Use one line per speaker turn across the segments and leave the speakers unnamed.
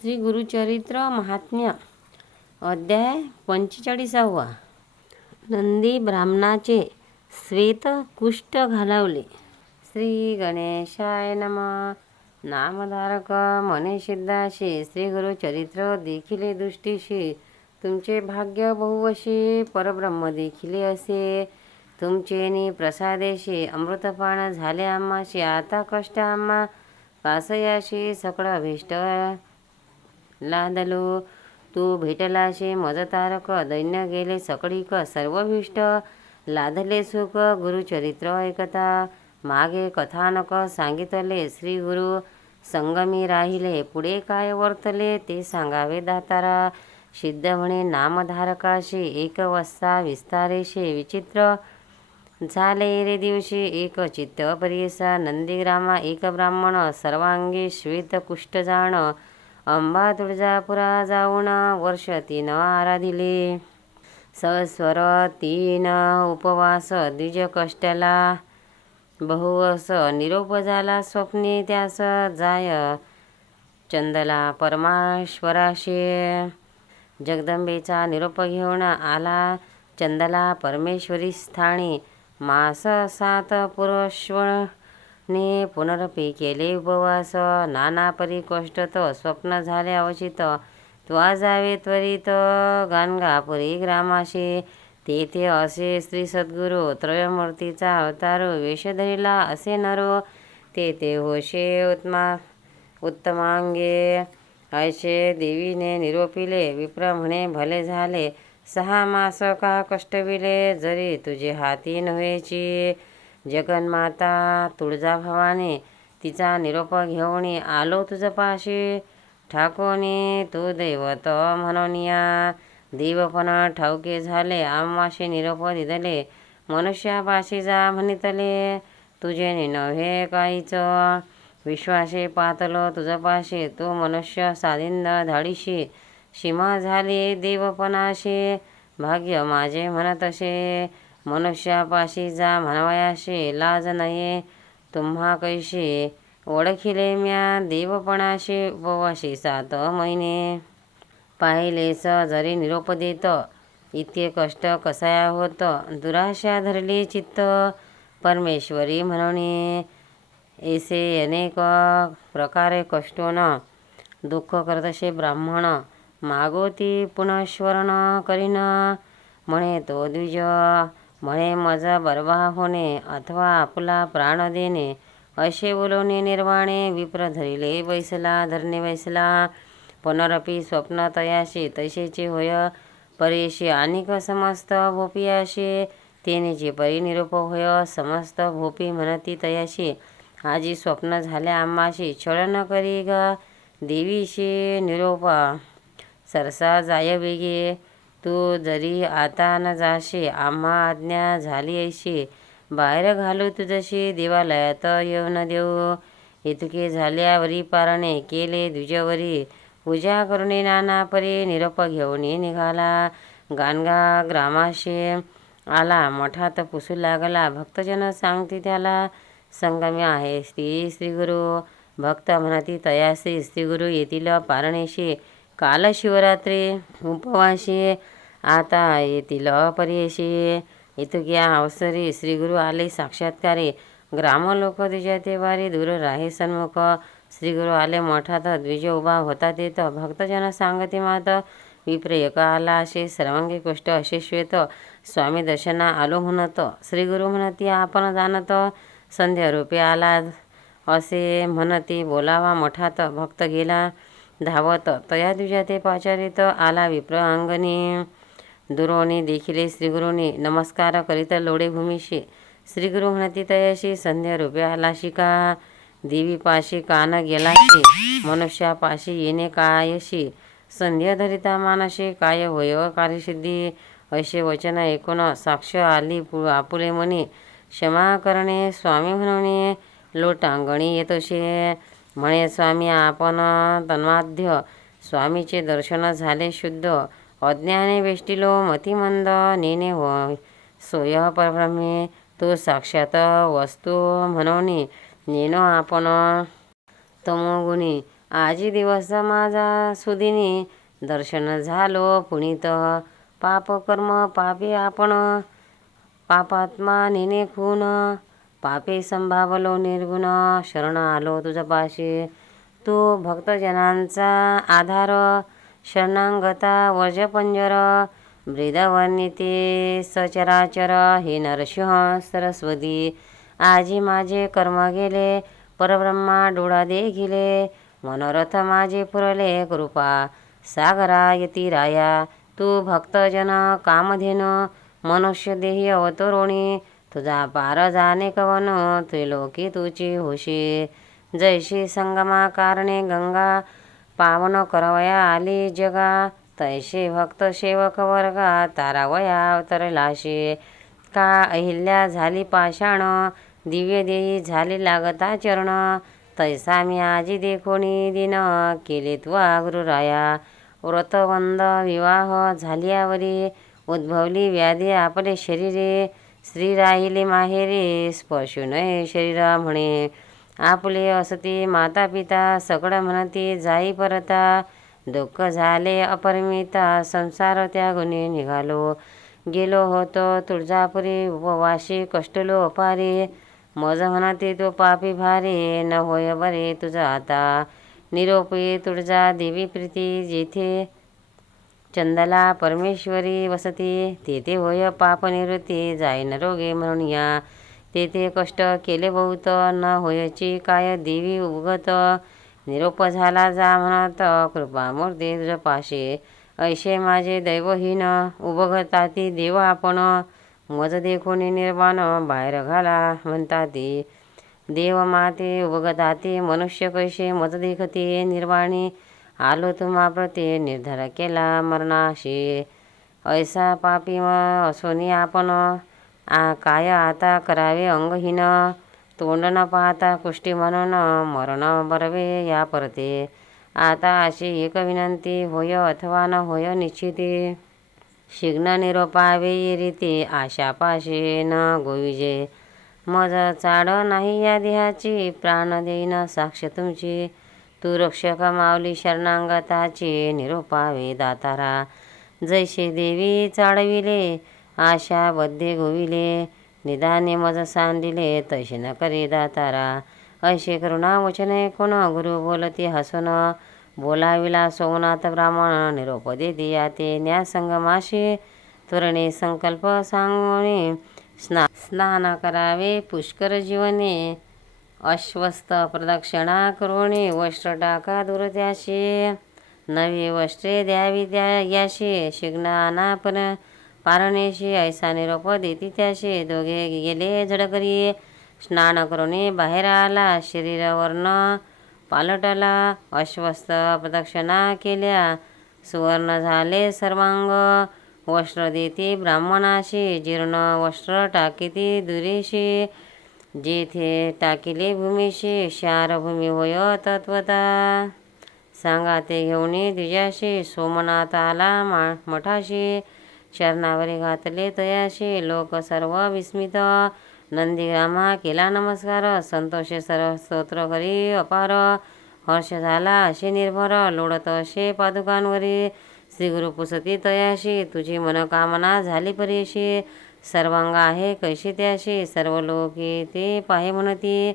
श्री गुरुचरित्र महात्म्य अध्याय पंचेचाळीसावा. नंदी ब्राह्मणाचे श्वेत कुष्ट घालवले. श्री गणेशाय नम. नामधारक मनेसिद्धाशी श्री गुरुचरित्र देखिले दृष्टीशी. तुमचे भाग्य बहुवशी परब्रह्म देखिले असे. तुमचेनी प्रसादेशी अमृतपान झाले आम्हाशी. आता कष्ट आम्हा कासयाशी सकळ अभिष्ट. लादलो. तू भेटलाशे मजतारक दैन्य गेले सकळीक सर्वविष्ट लादले सुख गुरुचरित्र ऐकता. मागे कथानक सांगितले श्री गुरु. संगमी राहिले पुढे काय वर्तले ते सांगावे दातारा. सिद्ध म्हणे नामधारकाशी एक वस्ता विस्तारेशे विचित्र. झाले रे दिवशी एक चित्त परियसा नंदीग्रामा एक ब्राह्मण सर्वांगी श्वेत कुष्ट जाण. अंबा तुळजापुरा जाऊन वर्ष तीन आराधिले. सस्वर तीन उपवास द्विज कष्टला बहुवस निरोप झाला स्वप्ने त्यास जाय चंदला परमाश्वराशी. जगदंबेचा निरोप घेऊन आला चंदला परमेश्वरी स्थानी. मास सात ने पुनरपी केले उपवास नाना परी कष्ट तो स्वप्न झाले अवचित. त्वा जावे त्वरित गाणगापुरी ग्रामाशी. तेथे असे श्री सद्गुरू त्रयमूर्तीचा अवतार वेश धरिला असे नरो. तेथे होशे उत्मा उत्तमांगे ऐशे देवीने निरोपिले विप्र म्हणे भले झाले. सहा मास का कष्टविले जरी तुझे हाती नव्हेची. जगन्माता तुळजाभवानी तिचा निरोप घेऊन आलो तुझपाशी ठाकोनी तू दैवत म्हणून या देवपण ठाऊके झाले आम्हाशी निरोप दिदले मनुष्यापाशी जा म्हणितले तुझे नव्हे काहीच. विश्वासे पातलो तुझपाशी तू मनुष्य साधिंद धाडीशी सीमा झाली देवपणाशी भाग्य माझे म्हणत असे. मनुष्यापाशी जा म्हणवयाशी लाज नाही तुम्हा कैशी ओळखिले म्या देवपणाशी उपवाशी सात महिने. पाहिलेस जरी निरोप देत इतके कष्ट कसाया होत दुराशा धरली चित्त परमेश्वरी म्हणणे ऐसे अनेक प्रकारे कष्टोन दुःख करतसे ब्राह्मण मागोती पुनश्वरण करीन म्हणे तो द्विज. म्हणे मजा बरबा होणे अथवा आपला प्राण देणे असे बोलवणे निर्वाणे विप्र धरिले बैसला धरणे बैसला. पुनरपी स्वप्न तयाशी तैसेचे होय परेशी. अनिक समस्त भोपियाशी तेनेचे परिनिरूप होय समस्त भोपी म्हणती तयाशी. आजी स्वप्न झाले आम्हाशी छळ न करी ग देवीशी निरोपा. सरसा जाय वेगे तू जरी आता न जाशी आम्हा आज्ञा झाली ऐशी. बाहेर घालू तुझशी देवालयात येऊ न देऊ. इतके झाल्यावरी पारणे केले द्विजवरी. पूजा करुणे नाना परी निरोप घेऊन निघाला. गाणगा ग्रामाशी आला. मठात पुसू लागला. भक्तजन सांगते त्याला संगमी आहे स्त्री श्री गुरु भक्त म्हणती तयासी श्री येतील येथील पारणेशी काल शिवरात्री उपवाशी आता येथील अपरियशी की अवसरी श्री गुरु आले साक्षात्कारे. ग्रामलोक तुझ्या ते वारी दूर राहे सन्मुख. श्री गुरु आले मठात द्विज उभा होता तेथ. भक्तजन सांगते मात विप्रयक आला असे सर्वांगी गोष्ट असे श्वेत. स्वामी दर्शना आलो म्हणत. श्रीगुरु म्हणते म्हणती आपण जाणत. संध्या रूपे आला असे म्हणती बोलावा मठात. भक्त गेला धावत. तया द्विजा ते पाचारित आला. विप्र अंगणी दुरोणी देखिले श्रीगुरुनी नमस्कार करीत लोडे भूमीशी. श्रीगुरु म्हणती तयाशी संध्या रूपे आला शिका देवी पाशी कान गेलाशी. मनुष्यापाशी येणे कायशी. संध्या धरिता मानाशी काय होय? कार्यसिद्धी. असे वचन ऐकून साक्ष आली पु आपुले म्हणे क्षमा करणे स्वामी म्हणणे लोटांगणी येतोशे. म्हणे स्वामी आपण तन्माध्य स्वामीचे दर्शन झाले शुद्ध. अज्ञाने वेष्टिलो मतिमंद नेने हो सोय परब्रह्मे तो साक्षात वस्तू म्हणून. नेनो आपण तमोगुणी. आजी दिवस माझा सुदिनी. दर्शन झालो पुणित पाप कर्म पापी आपण पापात्मा नेने खून. पापी संभावलो निर्गुण शरण आलो तुझपाशी तू भक्तजनांचा आधार शरणांगता वजपंजर ब्रीदवर्णिते सचराचर हे नरसिंह सरस्वती. आजी माझे कर्म गेले परब्रह्मा डोळा देखिले मनोरथ माझे पुरले कृपा. सागरा यती राया. तू भक्तजन कामधेन मनुष्य देही अवतरोणी. तुझा पार जाणे कवन त्रिलोकी तुची होशी? जैशी संगमा कारणे गंगा पावन करवया आली जगा तैशी भक्त सेवक वर्गा तारावया अवतरलाशी का अहिल्या झाली पाषाण दिव्य देई झाली लागता चरण तैसा मी आजी देखोणी दिन केले तुवा गुरुराया व्रतवंद विवाह झाल्यावरी उद्भवली व्याधी आपले शरीरे स्त्री राहिली माहेरे स्पर्शू नये शरीरा म्हणे. आपले असती माता पिता सगळं म्हणती जाई परता. दुःख झाले अपरिमिता संसार त्या गुणी निघालो. गेलो होतो तुळजापुरी उपवाशी कष्टलो अपारी मज म्हणते तो पापी भारी न होय बरे तुझा आता. निरोपी तुळजा देवी प्रीती जेथे चंदला परमेश्वरी वसती तेथे होय पाप निवृत्ती जाईन रोगे म्हणून या. तेथे कष्ट केले बहुत न होयची काय देवी उगत. निरोप झाला जा म्हणत कृपा मूर्ती जपाशे. ऐशे माझे दैवहीन उभगताती देव आपण. मज देखून निर्वाण बाहेर घाला म्हणताती. देव माते उभगताती मनुष्य कैसे मज देखते निर्वाणी. आलो तुम्हा प्रती निर्धार केला मरणाशी. ऐसा पापी म असोनी आपण आ काय आता करावे अंगहीन? तोंड न पाहता कुष्टी म्हणून मरण बरवे या परते. आता अशी एक विनंती होय अथवा न होय निश्चिती. शिग्न निरोपावे रीती आशापाशी न गोविजे. मज चाड नाही या देहाची प्राण देईन साक्ष तुमची. तू रक्षक माऊली शरणांगताची निरोपावे दातारा. जैसे देवी चाळविले आशा बद्धे गोविले निदाने मज सांदिले तैसे न करी दातारा. ऐसे करुणा वचने कोण गुरु बोलती हसून बोलाविला सोमनाथ ब्राह्मण निरोप ते याते न्यासंगमाशी तुरणे संकल्प सांगणे स्ना स्नान करावे पुष्कर जीवने. अश्वस्थ प्रदक्षिणा करुणे वस्त्र टाका दूर त्याशी नवी वस्त्रे द्यावी त्या याशी शिग्नाना पण पारणेशी ऐसा निरोप देती त्याशी दोघे गेले झडकरी स्नान करुणे बाहेर आला शरीरवर्ण पालटला अश्वस्थ प्रदक्षिणा केल्या सुवर्ण झाले सर्वांग वस्त्र देती ब्राह्मणाशी जीर्ण वस्त्र टाकीती दुरीशी जेथे टाकिले भूमीशी क्षारभूमी होय तत्वता. सांगा ते घेऊन द्विजाशी सोमनाथ आला मा मठाशी. चरणावरी घातले तयाशी लोक सर्व विस्मित. नंदीग्रामा केला नमस्कार संतोषे सर्व स्तोत्र करी अपार. हर्ष झाला असे निर्भर लोडत असे पादुकांवरी. श्रीगुरु पुसती तयाशी तुझी मनोकामना झाली परीशी सर्वांग आहे कैशी त्याशी? सर्व लोक ते पाहे म्हणती.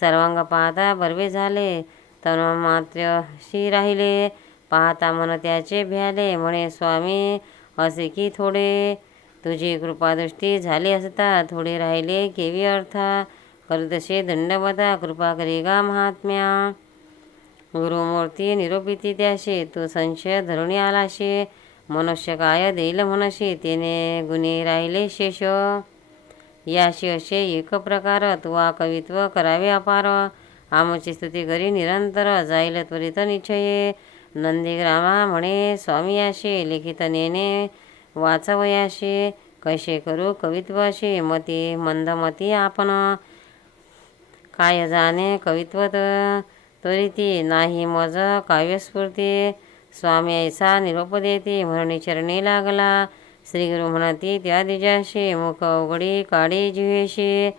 सर्वांग पाहता बरवे झाले. तन मात्रशी राहिले. पाहता मन त्याचे भ्याले. म्हणे स्वामी असे की थोडे? तुझी कृपादृष्टी झाली असता थोडे राहिले केवी अर्था? करतसे दंडवता कृपा करी गा महात्म्या. गुरुमूर्ती निरोपिती त्याशी. तू संशय धरुणी आलाशी. मनुष्य काय देईल मनशी तेने गुन्हे राहिले शेष याशी असे एक प्रकार तुवा कवित्व करावे अपार. आमची स्तुती करी निरंतर जाईल त्वरित निश्चये. नंदीग्रामा म्हणे स्वामी याशी लिखित नेणे वाचवयाशी कैसे करू कवित्वाशी? मती मंदमती आपण. काय जाणे कवित्व त्वरिती नाही मज काव्यस्फूर्ती. स्वामी ऐसा निरोप देते म्हणून चरणी लागला श्रीगुरु म्हणती त्या दिजाशी मुख उघडी काळी जिवेशी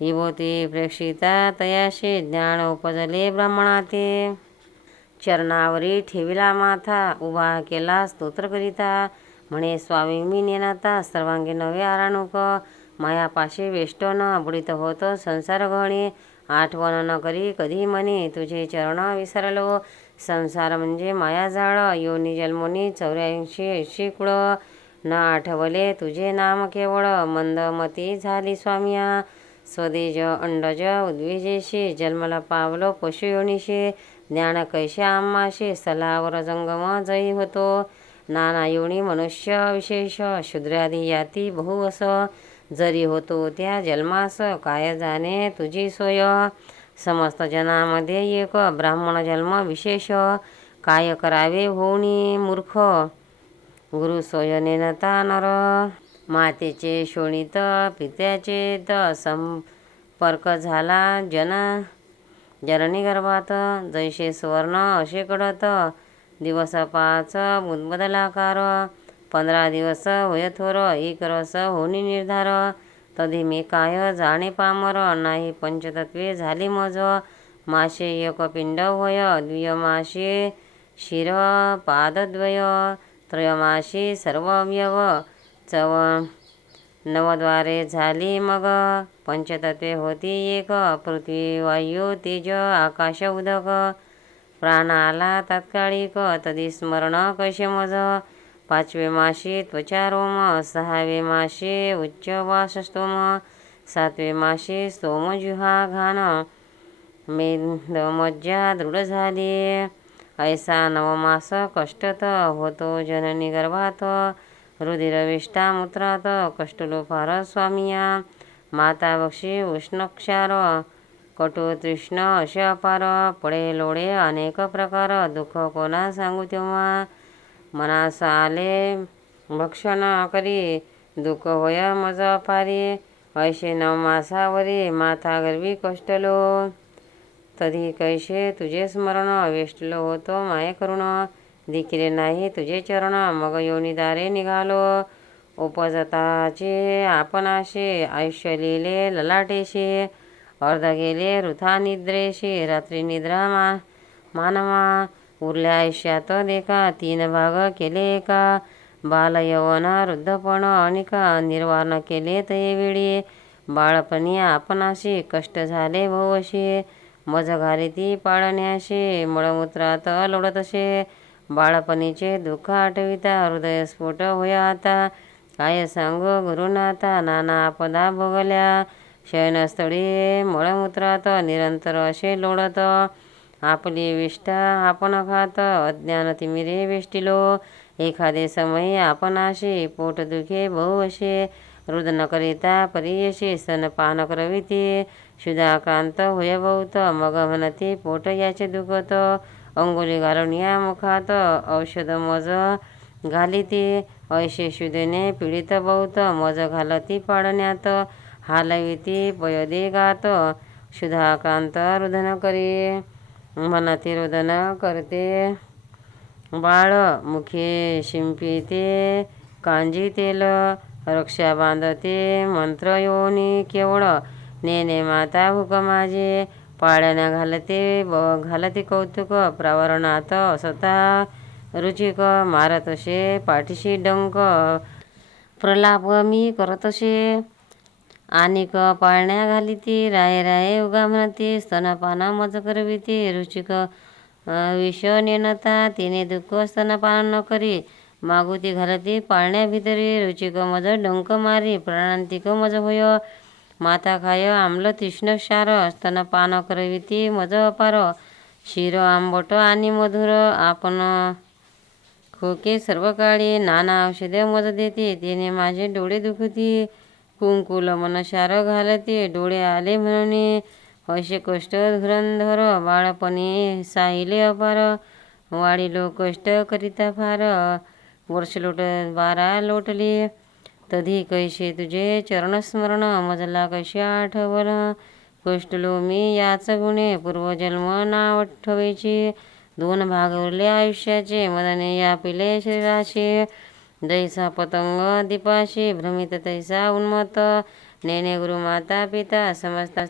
विभूती प्रेक्षिता तयाशी ज्ञान उपजले ब्राह्मणाते चरणावरी ठेविला माथा उभा केला स्तोत्र करिता म्हणे स्वामी मी नेनाता सर्वांगी नवे आराणूक मायापाशी वेष्टन बुडित होतो संसार गहणे आठवण न करी कधी म्हणे तुझे चरण विसरलो संसार म्हणजे माया जाळ. योनी जन्मोनी चौऱ्याऐंशी ऐंशी कुळ. न आठवले तुझे नाम केवळ. मंदमती झाली स्वामिया. स्वदेज अंडज उद्विजेशी. जन्मला पावलो पशुयोनीशी. ज्ञान कैसे आम्माशी सलावर जंगम जयी होतो. नाना योनी मनुष्य विशेष. शूद्रादी याती बहु अस जरी होतो त्या जन्मास. काय जाणे तुझी सोय? समस्त जनामध्ये एक ब्राह्मण जन्म विशेष. काय करावे होणी मूर्ख? गुरु सोयने नर. मातेचे शोणित पित्याचे त संपर्क झाला जन. जननी गर्भात जैसे सुवर्ण असे कडत दिवस पाच बदलाकार पंधरा दिवस होय थोर एक रस होणी निर्धार. तधी मी काय जाणे पामर नाही. पंचतत्वे झाली मज. मासे एक पिंड होय. द्वियमाशी शिर पादद्वय त्रयमाशी सर्व अवयव चव नवद्वारे झाली मग. पंचतत्वे होती एक. पृथ्वी वायू तेज आकाश उदक. प्राण आला तात्काळिक. तदी स्मरण कसे मज. पाचवे माशी त्वचा रोम सहावे मासे उच्च वासस्तोम सातवे माशी स्तोमजुहा घाण मेदमज्जा दृढ झाली. ऐसा नवमास कष्टत होतो जननी गर्भात रुधिरविष्टा मूत्रात कष्टलो फार स्वामिया. माता बक्षी उष्णक्षार कटुतृष्ण असे अपार पडे लोळे अनेक प्रकार दुःख कोणा सांगू तेव्हा. मनास आले भक्षण करी दुःख होय मज ऐशे ऐसे नवमासावरी माथा गर्वी कष्टलो. तधी कैसे तुझे स्मरण वेष्टलो होतो माय करुण दिखिले नाही तुझे चरण मग योनिदारे निघालो. उपजताचे आपणाशे आयुष्य लिहिले ललाटेशी अर्ध गेले वृथा निद्रेशी रात्री निद्रा मा मानवा उरल्या आयुष्यात देखा तीन भाग केले एका. बाल यवन वृद्धपण अनिका निर्वाण केले ते वेळी बाळपणी आपणाशी कष्ट झाले भोवशी. मज घाली ती पाळण्याशी मळमूत्रात लोडतसे बाळपणीचे दुःख आठविता हृदयस्फोट होय आता काय सांगू गुरुनाथा नाना आपदा भोगल्या. शयनस्थळी मळमूत्रात निरंतर असे लोडत आपली विष्ठा आपण खात अज्ञान तिमिरे वेष्टिलो. एखादे समयी आपणाशी पोट दुखे बहु असे. रुदन करिता परियशी स्तनपान करविती. शुधाक्रांत होय बहुत मग म्हणते पोट याचे दुखत. अंगुली घालून या मुखात औषध मज घालिती. ऐशे शुदेने पीडित बहुत मज घालती पाडण्यात. हालविती पयदे गात. शुधाकांत रुदन करी. म्हणती रुदन करते. बाळ मुखे शिंपिते कांजी तेल रक्षा बांधते. मंत्र योनी केवळ नेने माता हुक माझे. पाळण्या घालते ब घालते कौतुक. प्रावरणात असता रुचिक मारतसे पाठीशी डंक. प्रलाप मी करत असे आणिक पाळण्या घालिती राये राये उगा म्हणती स्तनपाना मज करविती रुचिक विष नेनता तिने दुःख स्तनपान न करी मागुती घालती पाळण्या भितरी रुचिक मज डंक मारी प्राणांतिक मज होय माता खाय आम्ल तीक्ष्ण क्षार स्तनपान करविती मज अपार शिर आंबट आणि मधुर आपण खोके सर्व काळी नाना औषधे मज देते तिने माझे डोळे दुखती कुंकुल मनशार घालते डोळे आले म्हणून. असे कष्ट धुरंधर बाळपणी साहिले अपार. वाढिलो कष्ट करिता फार. वर्ष लोट बारा लोटली. तधी कैसे तुझे चरणस्मरण मजला कसे आठवण. कष्टलो मी याच गुणे पूर्वजन्म नाव ठवेची दोन भाग उरले आयुष्याचे मदने या पिले शरीराचे. जैसा पतंग दीपाशी भ्रमित तैसा उन्मत नेने गुरु माता पिता समजता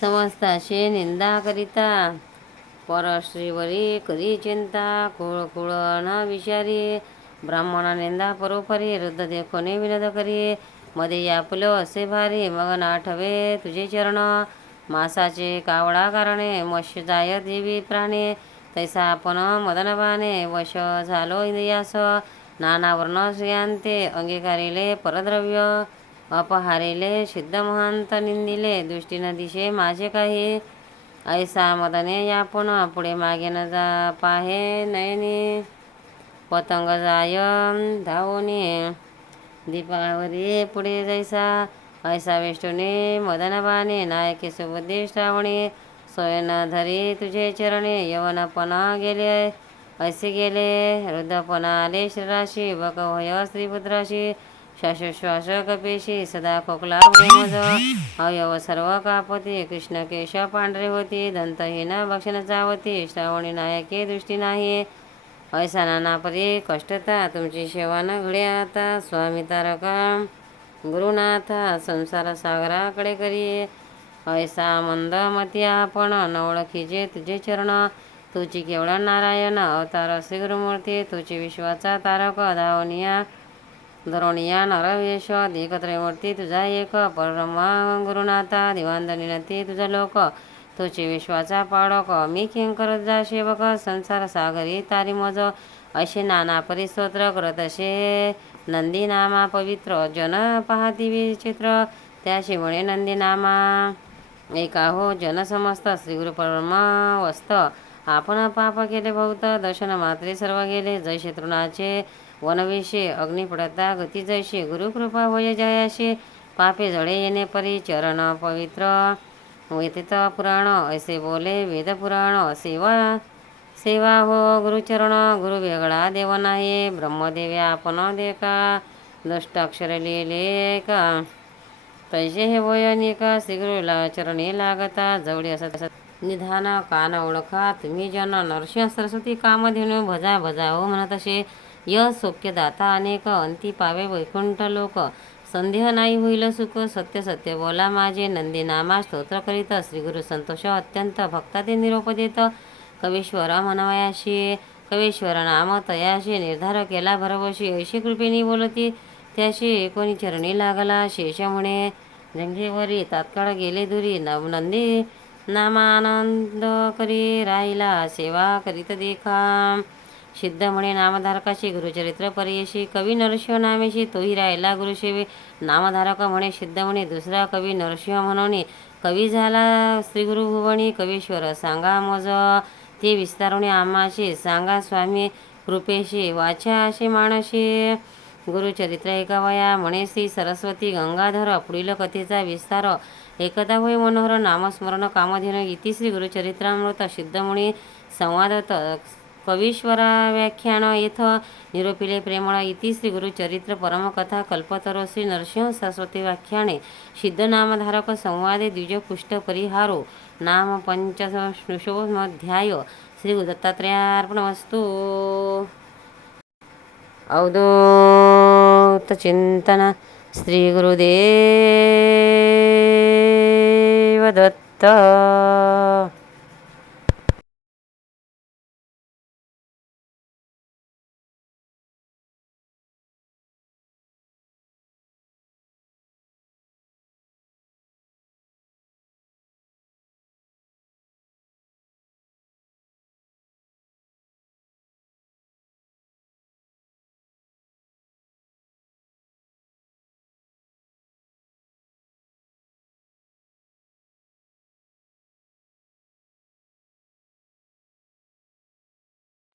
समजताशे निंदा करिता। परश्रीवरी करी चिंता कुळ कुळ न विचारी ब्राह्मण निंदा परोपरी वृद्ध देखोने विनोद करी। मध्ये आपलं असे भारी मग नाठवे तुझे चरण। मासाचे कावळा कारणे मत्स्य जाय देवी प्राणे। तैसा आपण मदनबाने वश झालो इंद्रियास. नानावर्ण श्रियांते अंगीकारिले परद्रव्य अपहारिले सिद्ध महंत निंदिले. दृष्टीनं दिशे माझे काही. ऐसा मदने यापण पुढे मागे न जा पाहे नयनी. पतंग जाय धावणे दीपावरी पुढे जैसा. ऐसा विष्णुने मदनबाने नायके सुबुद्धी श्रावणे. सोयन धरी तुझे चरणे यवनपणा गेले ऐसे गेले वृद्धपणा आले श्रीराशी बक होय स्त्रीपुत्राशी श्वासोश्वास कपेशी सदा खोकला मज अवयव सर्व कापती कृष्ण केश पांढरे होती दंतहीन भक्षण चावती श्रावणी नायके दृष्टी नाही. ऐसा नाना परी कष्टता तुमची सेवा न घडे आता स्वामी तारका गुरुनाथा संसार सागराकडे करी. ऐसा मंद मती आपण न ओळखीचे तुझे चरण. तुझी केवळ नारायण अवतार श्री गुरुमूर्ती तुझी विश्वाचा तारक धावनिया धरोणिया नरवेश एकत्रमूर्ती तुझा एक परब्रह्मा गुरुनाथा. दिवांदनिनती तुझा लोक. तुझी विश्वाचा पाडक. मी किंकर जा सेवक. संसार सागरी तारी मज. असे नाना परिस्तोत्र करत असे. नंदी नामा पवित्र. जन पाहती विचित्र. त्याशी नंदीनामा. एकाहो जनसमस्त एका श्री गुरु परमा वस्त आपण पाप केले बहुत दर्शन मात्रे सर्व गेले. जय तृणाचे वनविषे अग्निपडता गती जैसे गुरुकृपा होय जयाशी. पापे जळे येणे परी चरण पवित्र. वेतित पुराण ऐसे बोले वेद पुराण. सेवा सेवा हो गुरुचरण. गुरु वेगळा देव नाही ब्रह्मदेवे आपण देका दष्टाक्षर लिहिले का? पैसे हे वयनिका श्रीगुरुला चरणी लागता जवळी असत निधान कान ओळखा तुम्ही जन नरसिंह सरस्वती कामधेनु भजा भजा हो म्हणत असे. य दाता अनेक अंती पावे वैकुंठ लोक. संदेह नाही होईल सुख सत्य सत्य बोला माझे. नंदी नामा स्तोत्र करीत श्री गुरु संतोष अत्यंत भक्ता ते निरोप देत. कवीश्वर म्हणवयाशी कवीश्वर नाम तयाशी निर्धार केला भरवशी ऐशी कृपेनी बोलती. त्याशी कोणी चरणी लागला. शेष म्हणे जंगेवरी तात्काळ गेले दुरी. नवनंदी नामानंद करी राहिला. सेवा करीत देखा. सिद्ध म्हणे नामधारकाशी गुरुचरित्र परियशी कवी नरसिंह नामेशी तोही राहिला गुरुसेवे. नामधारक म्हणे सिद्ध म्हणे दुसरा कवी नरसिंह म्हणून कवी झाला श्री गुरु भुवणी कवीश्वर सांगा मज. ते विस्तारुणे आमाशी सांगा स्वामी. कृपेशी वाचा अशी माणशी गुरुचरित्र एकावया म्हणे श्री सरस्वती गंगाधर पुढील कथेचा विस्तार. एकदा होय मनोहर नामस्मरण कामधेन. इति श्री गुरुचरित्रामृत सिद्धमुनी संवादत. कवीश्वरा व्याख्यान येथ. निरोपिले प्रेमळ. इति श्री गुरुचरित्र परमकथा कल्पतरो. श्री नरसिंह सरस्वती व्याख्याने. सिद्धनामधारक संवादे द्विजपुष्ट परिहारो. नाम पंचशोध्याय श्री दत्तात्रयार्पणमस्तु. अवधूत चिंतन श्री गुरुदेव दत्त।